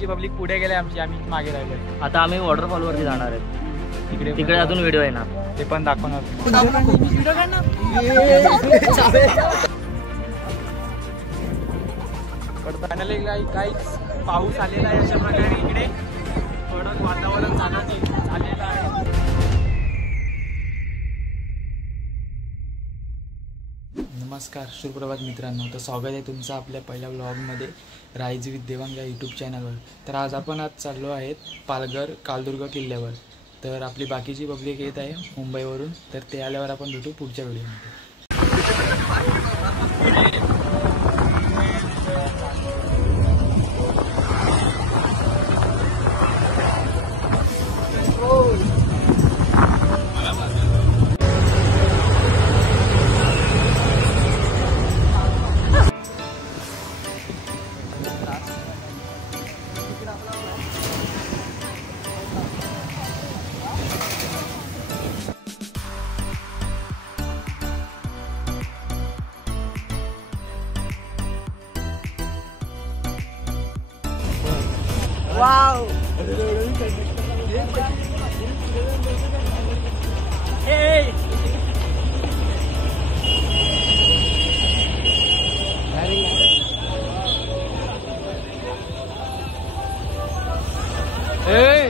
बाकीची पब्लिक पुढे गेले आमची, आम्ही मागे राहिलो. आता आम्ही वॉटरफॉल वरती जाणार आहेत. तिकडे अजून व्हिडिओ आहे ना, ते पण दाखवणार. फायनली काहीच पाऊस आलेला आहे अशा प्रकारे इकडे कडक वातावरण झालेलं आहे. नमस्कार, सुप्रभात मित्रांनो. तर स्वागत आहे तुमचं आपल्या पहिल्या ब्लॉगमध्ये राईज विथ देवांग या यूट्यूब चॅनलवर. तर आज चाललो आहेत पालघर कालदुर्ग किल्ल्यावर. तर आपली बाकीची पब्लिक येत आहे मुंबईवरून. तर ते आल्यावर आपण भेटू पुढच्या व्हिडिओमध्ये. Wow! Hey! Hey!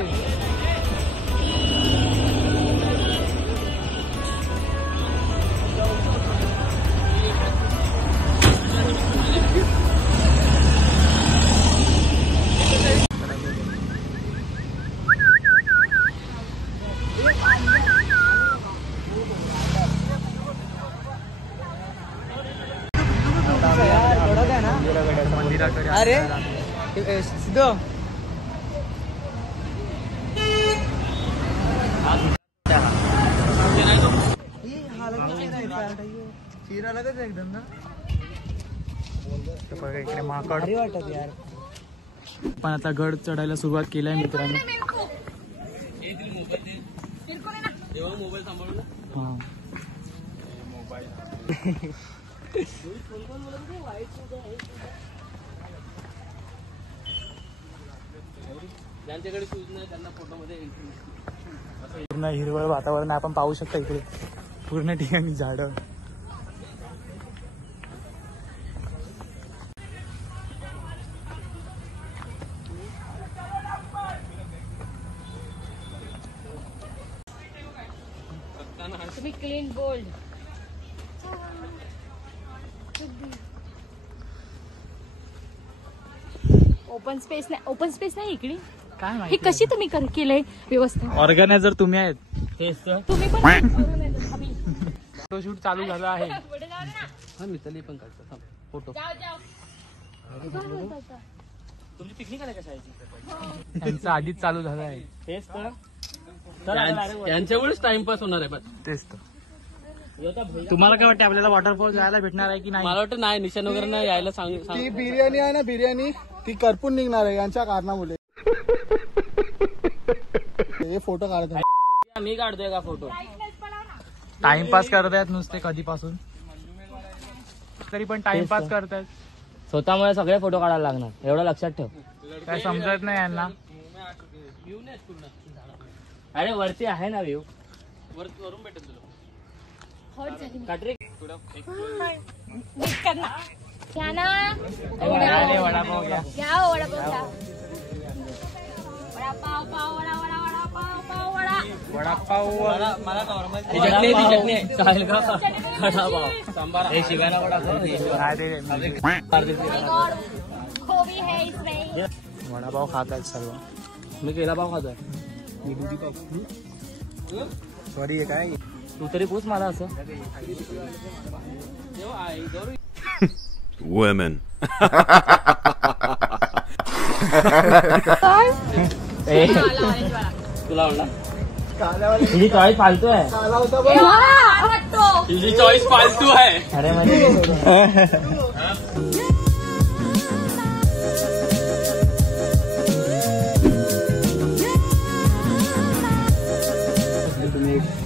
अरे सिद्धू एकदम ना इकडे माकड वाटत यार. पण आता गड चढायला सुरुवात केली आहे मित्रांनो. मोबाईल सांभाळून हा ज्यांच्याकडे शूज नाही त्यांना फोटोमध्ये पूर्ण हिरवळ वातावरण आपण पाहू शकता. इकडे पूर्ण ठिकाणी झाडं. तुम्ही क्लीन बोल्ड ओपन स्पेस नाही इकडे. काय माहिती हे कशी तुम्ही केलंय व्यवस्था? ऑर्गनायझर तुम्ही आहेत. तुम्ही पण फोटोशूट चालू झालं आहे. पण काढतो फोटो. तुमची पिकनिक आहे कशाची? त्यांचं आधीच चालू झालं आहे. तेच तर यांच्यामुळेच टाइमपास होणार आहे. तेच तर. तुम्हाला काय वाटतं आपल्याला वॉटरफॉल जायला भेटणार आहे की नाही? मला वाटतं नाही, निशान वगैरे नाही यायला सांग. ती बिर्याणी आहे ना, बिर्याणी ती करपून निघणार आहे यांच्या कारणामुळे. हे फोटो काढत आहे. मी काढतोय का फोटो? टाइमपास करतायत नुसते कधीपासून, तरी पण टाइमपास करतायत. स्वतःमुळे सगळे फोटो काढायला लागणार, एवढं लक्षात ठेव. काय समजत नाही यांना. अरे वरती आहे ना व्ह्यू, वरून भेटेल तुला. वडापाव घ्या. वडापाव खात आहेत सर्व. मी केला पाव खातोय. सॉरी हे काय तू तरी पूछ मला असं. Women. तुला आवडला? तुझी चॉईस फालतू आहे. तुझी चॉईस फालतू आहे. अरे म्हणजे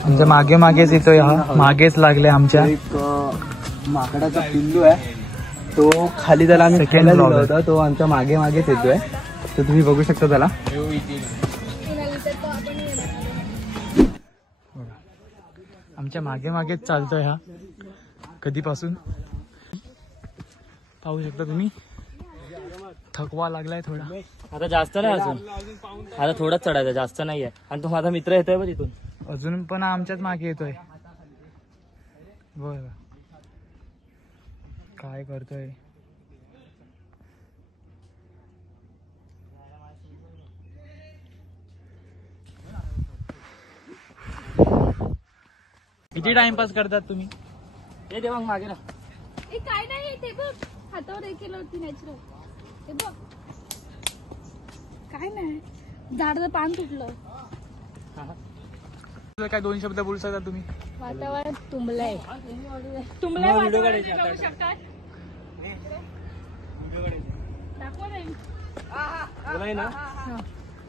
आमच्या मागे मागेच येतोय हा, मागेच लागले आमच्या. एक माकडाचा पिल्लू आहे, तो खाली त्याला आम्ही खेळायला दिला होता, तो आमच्या मागे मागेच येतोय. तर तुम्ही बघू शकता त्याला. बघा आमच्या मागे मागेच चालतोय हा कधीपासून. पाहू शकता तुम्ही, थकवा लागलाय थोडा. आता जास्त नाही अजून, आता थोडाच चढायचा, जास्त नाहीये. आणि तो माझा मित्र येतोय बघ तिथून, अजून पण आमच्याच मागे येतोय. बघ काय करतोय. किती टाइमपास करतात तुम्ही? हे देवा मागे ना. काय नाही ते बघ, हातावर हे केलं होती नॅचरल. ते बघ काय नाही, झाडाचं पान तुटलं. काय 2 शब्द बोलू शकता तुम्ही? वातावरण तुंबलंय बघू शकतात. दाखवा नाही.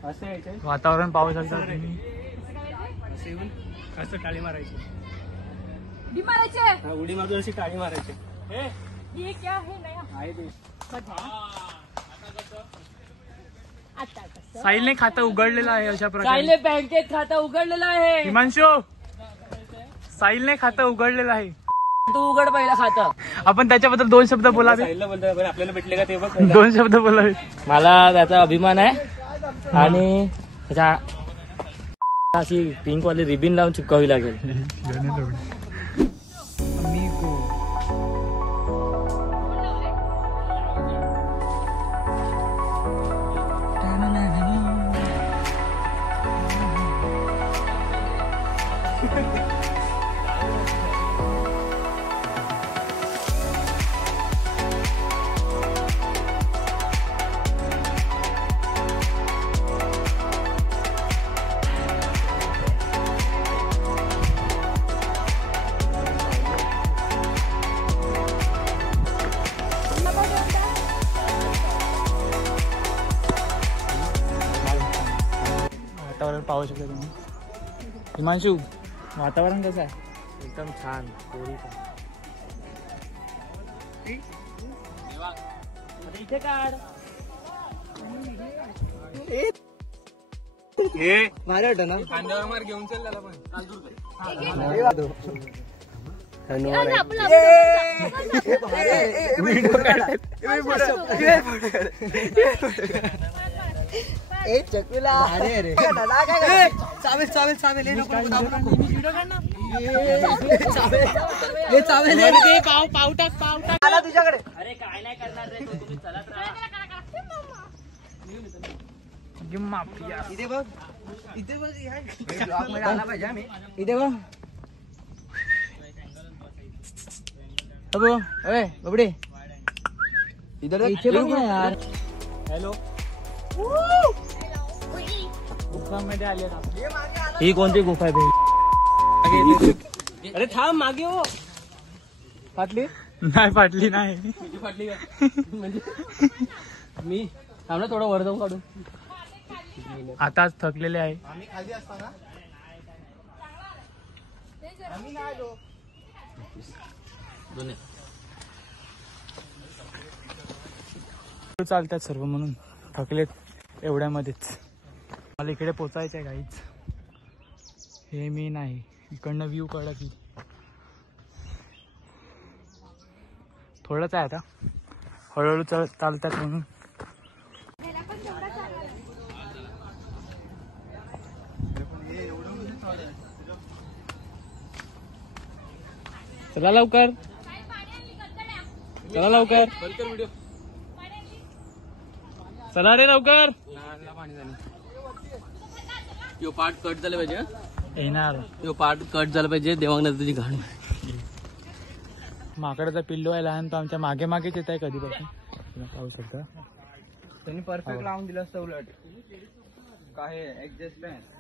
असं यायचंय, वातावरण पाहू शकता तुम्ही. असं येऊन असं टाळी मारायची, डी मारायचे. उडी मारून अशी टाळी मारायची. ये क्या है नया? आहे ते. आता कसं साहिलने खातं उघडलेलं आहे अशा प्रकारे. साहिलने बँकेत खातं उघडलेलं आहे. हिमांशु, साहिलने खातं उघडलेलं आहे. तू उघड पहिला खातं. आपण त्याच्याबद्दल 2 शब्द बोलावे. साहिलला म्हणतोय बरं, आपल्याला भेटले का ते बघ. 2 शब्द बोलावे. मला त्याचा अभिमान आहे आणि त्याच्या अशी पिंक वाली रिबिन लावून चिपकावी लागेल. वातावरण पाहू शकता तुम्ही. हिमांशु, वातावरण कसं आहे? एकदम छान. इथे काढ. भारी वाटत ना. तुझ्याकडे अरे काय नाही करणार रे, तुम्ही चलत राहा. इथे बघ, इथे बघ, आला पाहिजे आम्ही. इथे बघ बबडे, इथे बघ ना यार. हॅलो, गुफामध्ये आले ना. ही कोणती गुफा आहे भाई? अरे थांब, मागे हो. फाटली नाही, फाटली नाही. तुझी फाटली का? म्हणजे मी थांब ना, थोडं वर जाऊन काढू. आताच थकलेले आहे. आम्ही खाली असताना आम्ही नाही आलो. चालतात सर्व म्हणून थकलेत एवढ्यामध्येच. मला इकडे पोचायचं आहे काहीच. हे मी नाही, इकडनं व्ह्यू कळलं की थोडंच आहे. आता हळूहळू चालतात म्हणून. चला लवकर, चला लवकर, चला रे लवकर. यो पार्ट कट झाला पाहिजे. येणार यो पार्ट कट झाला पाहिजे. देवांग तुझी घाण. माकडाचा पिल्लू आहे लहान, तो आमच्या मागे मागेच येत आहे कधीपासून. पाहू शकता. त्यांनी परफेक्ट लावून दिलं असतं उलट. काय ऍडजस्ट आहे.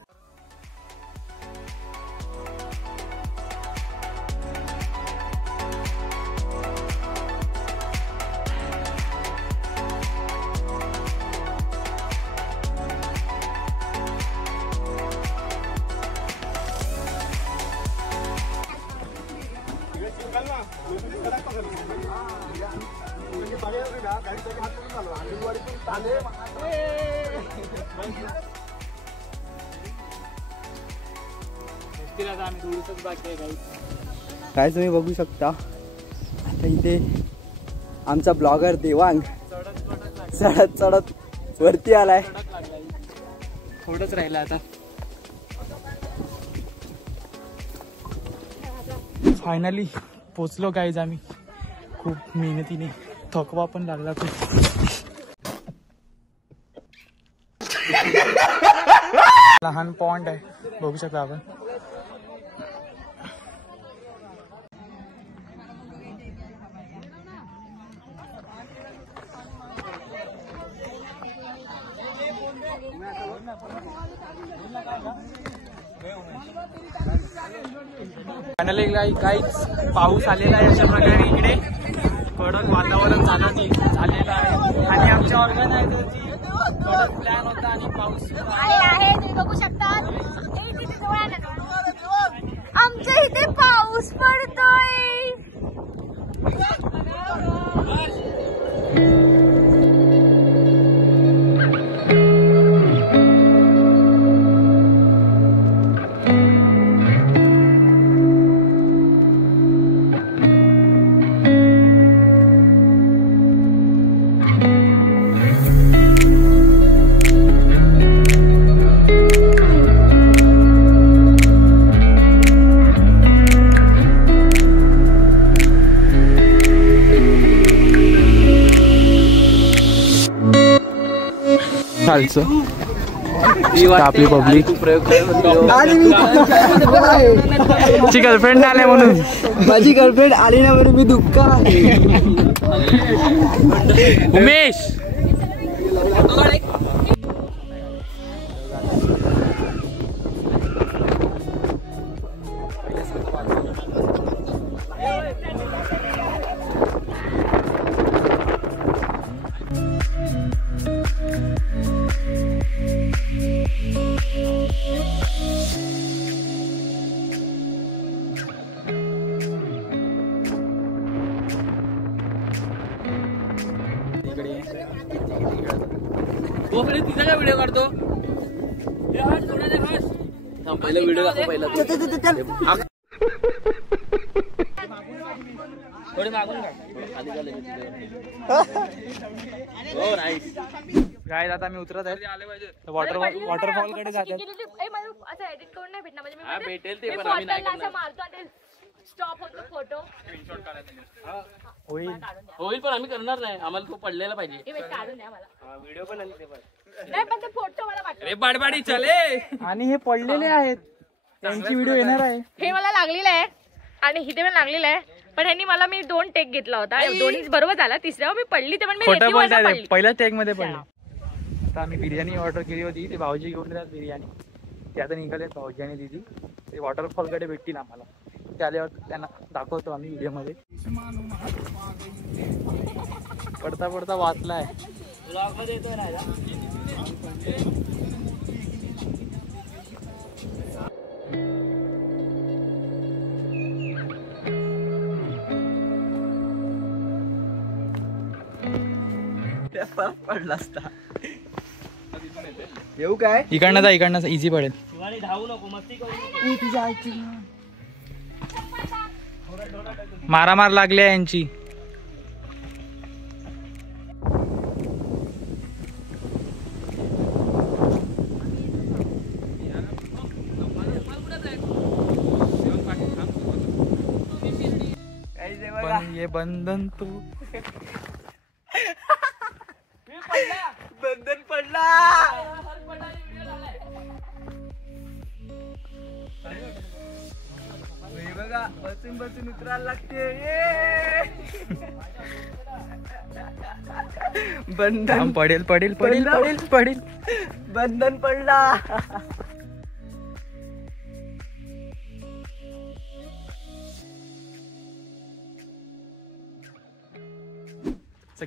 चल ना. काय तुम्ही बघू शकता आता इथे आमचा ब्लॉगर देवांग चढत चढत वरती आलाय. थोडंच राहिलं आता. फायनली पोचलो गाईज आम्ही. खूप मेहनतीने थकवा पण लागला खूप. लहान पॉन्ड आहे बघू शकता आपण. फायनली काहीच पाऊस आलेला आहे अशा प्रकारे इकडे कडक वातावरण झालेलं आहे आणि आमच्या ऑर्गनायझरची कडक प्लॅन होता आणि पाऊस आहे तुम्ही बघू शकता. आमच्या इथे पाऊस पडतोय. आपली पब्लिक ची गर्लफ्रेंड आले म्हणून. माझी गर्लफ्रेंड आली ना म्हणून मी दुःख आहे. उमेश तिचा काय व्हिडिओ काढतो. पहिला व्हिडिओ दाखव. पहिला थोडे मागून काय आता मी उतरत आहे. वॉटरफॉल कडे जातात. एडिट करून नाही भेटणार म्हणजे भेटेल ते पण आम्ही नाही करणार. मारतो स्टॉप होतो फोटो. होईल पण आम्ही करणार नाही. आम्हाला तो पडलेला पाहिजे. काढून द्या मला व्हिडिओ पण नाही पण ते फोटो मला पाठव. बाडबाडी चले. आणि हे पडलेले आहेत त्यांची व्हिडिओ येणार आहे. हे मला लागलेलं आहे आणि हिथे पण लागलेलं आहे. पण ह्यांनी मला मी 2 टेक घेतला होता. दोन्ही बरोबर झाला. तिसऱ्यावर मी पडली ते पण मी खोटं बोलताय. पहिल्या टेक मध्ये पडले. आता आम्ही बिर्याणी ऑर्डर केली होती. ते भाऊजी घेऊन येतात बिर्याणी. ते आता निघाले भाऊजी आणि दिदी. ते वॉटरफॉल कडे भेटतील आम्हाला. ते आल्यावर त्यांना दाखवतो आम्ही व्हिडिओ मध्ये. पडता पडता वाचलाय. पडला असता. येऊ काय इकडनं जा इझी पडेल. धावू नको मस्ती करू. मारामार लागल्या यांची. ये बंधन तू बंधन पडला. बघा बसून बसून उतरायला लागते. बंधन पडेल पडेल पडेल पडेल पडेल. बंधन पडला.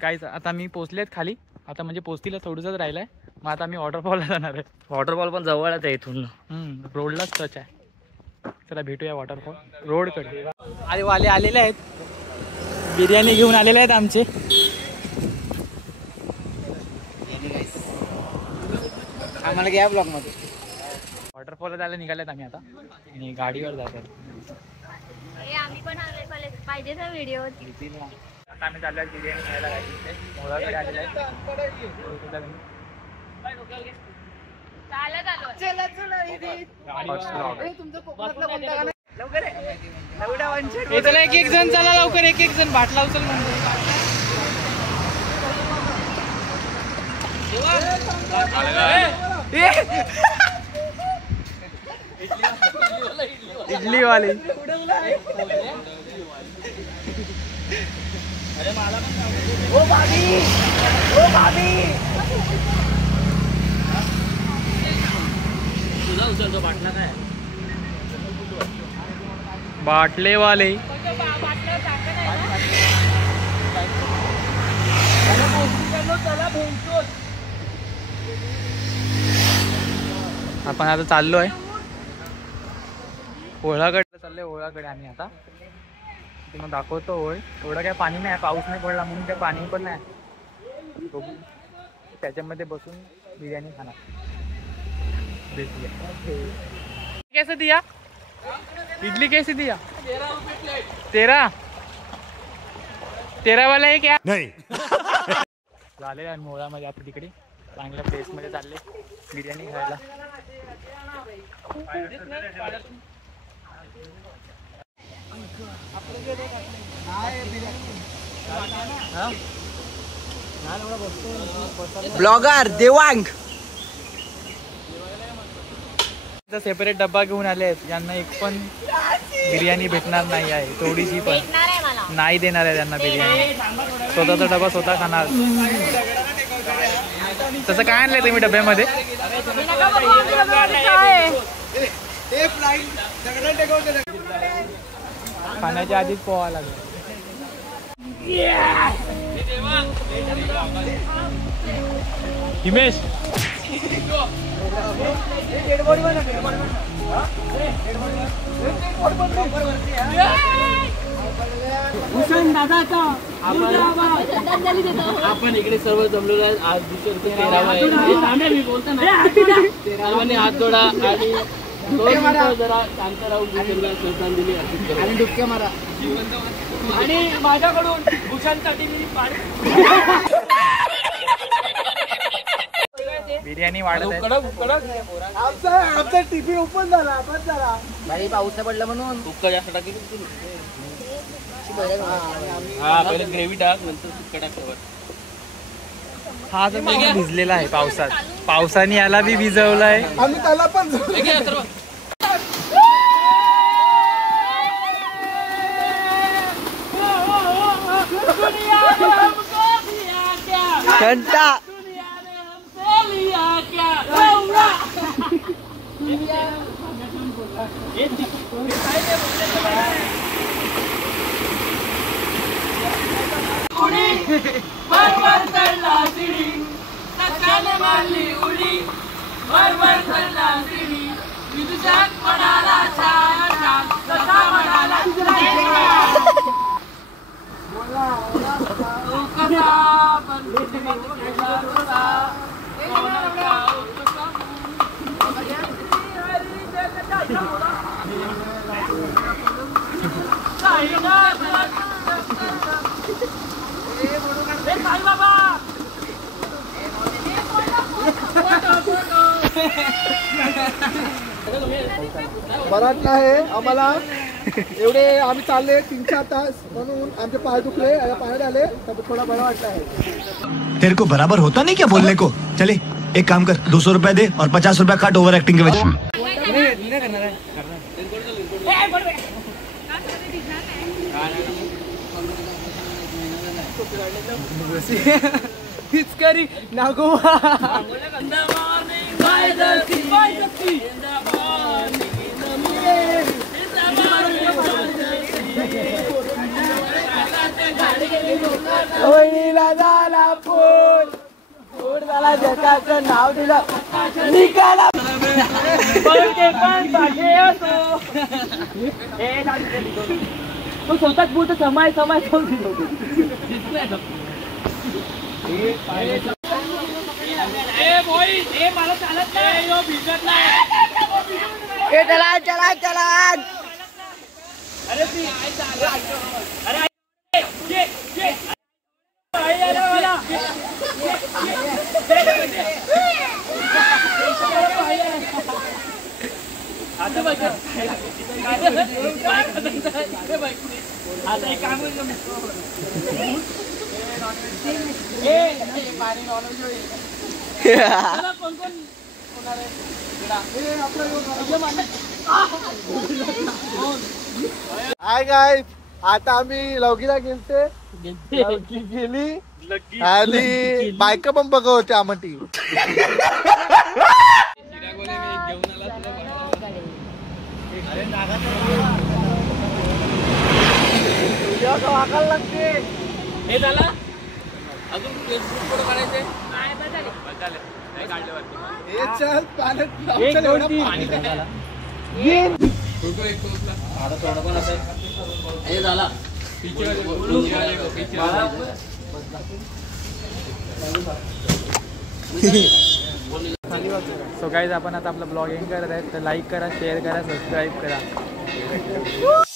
काय आता मी पोचलेत खाली. आता म्हणजे पोचतीला थोडंसंच राहिलंय. मग आता आम्ही वॉटरफॉलला जाणार आहे. वॉटरफॉल पण जवळच आहे इथून. रोडलाच टच आहे. चला भेटूया वॉटरफॉल रोड कडे. अरे वाले आलेले आहेत. बिर्याणी घेऊन आलेले आहेत आमचे. आम्हाला घ्या ब्लॉग मध्ये. वॉटरफॉल जायला निघालेत आम्ही आता आणि गाडीवर जातात. आम्ही पण पाहिजे ना व्हिडिओ. आता आम्ही चाललो आहे बिर्याणी खायला. मोळाकडे आलेला आहे. एक एक जण चला लवकर. एक एक जण बाटला उचल म्हणतो. इडली वाले तुझा उचलतो बाटला काय बाटले वाले. आपण आता चाललोय ओळाकडे. चाललोय ओळाकडे आम्ही आता. मग दाखवतो होय. एवढं काय पाणी नाही, पाऊस नाही पडला म्हणून काय पाणी पण नाही. बघू त्याच्यामध्ये बसून बिर्याणी खाणार. कैसे दिया इडली? कैसे दिया? 13 वाला है क्या? नाही. झाले आणि मोळामध्ये आपण तिकडे चांगल्या प्लेस मध्ये चालले बिर्याणी खायला. ब्लॉगर देवांग सेपरेट डब्बा घेऊन आले आहेत. यांना एक पण बिर्याणी भेटणार नाही आहे. थोडीशी पण नाही देणार आहे त्यांना बिर्याणी. स्वतःचा डबा स्वतः खाणार. तसं काय आणलंय तुम्ही डब्यामध्ये? खाण्याच्या आधीच पोहावं लागलं. हिमेश आपण इकडे सर्व जमलेलो आहे. आज दुसरं 13वा आहे. सर्वांनी हात जोडा आणि जरा शांत राहून श्रद्धांजली अर्पित करा आणि डुबक्या मारा. आणि माझ्याकडून भूषणसाठी मी बिर्याणी वाढत आहे. आमचा टिफिन ओपन झाला. बस झाला. भाई पाऊस नाही पडला म्हणून. सुक्का जास्त टाकी. हा पहिले ग्रेव्ही टाक नंतर सुक्का टाक. हा तर भिजलेला आहे पावसात. पावसाने याला बी भिजवलाय. आम्ही त्याला पण घंटा बराच आहे आम्हाला. एवढे आम्ही चालले 3-4 तास म्हणून आमचे पाय दुखले. पाण्यात आले तर थोडा बरं वाटत आहे. तेरे को बराबर होता नहीं क्या बोलने को? चले एक काम कर 200 रुपया दे और 50 रुपया काट ओवर एक्टिंग के वजह से. पिचकारी नागोवा वहिनीला झाला फोन. फोन झाला जगाचं नाव दिलं निघाला. तो स्वतःच बोलतो समाय समाय दिसलाय मला चालत नाही भिजत नाही चला चला चला अरे आता एक काम हाय गाय आता आम्ही लवकीला गेलते लवकी गेली आणि बायका पण बघ होते आमटी वाकायला लागते हे झाला अजून फेसबुक वर काढायचे हे चल पाण्यात एक, दोन, तीन. हे झाला सो गाईज आपण आता आपला ब्लॉग एंड करत आहे तर लाईक करा शेअर करा सबस्क्राईब करा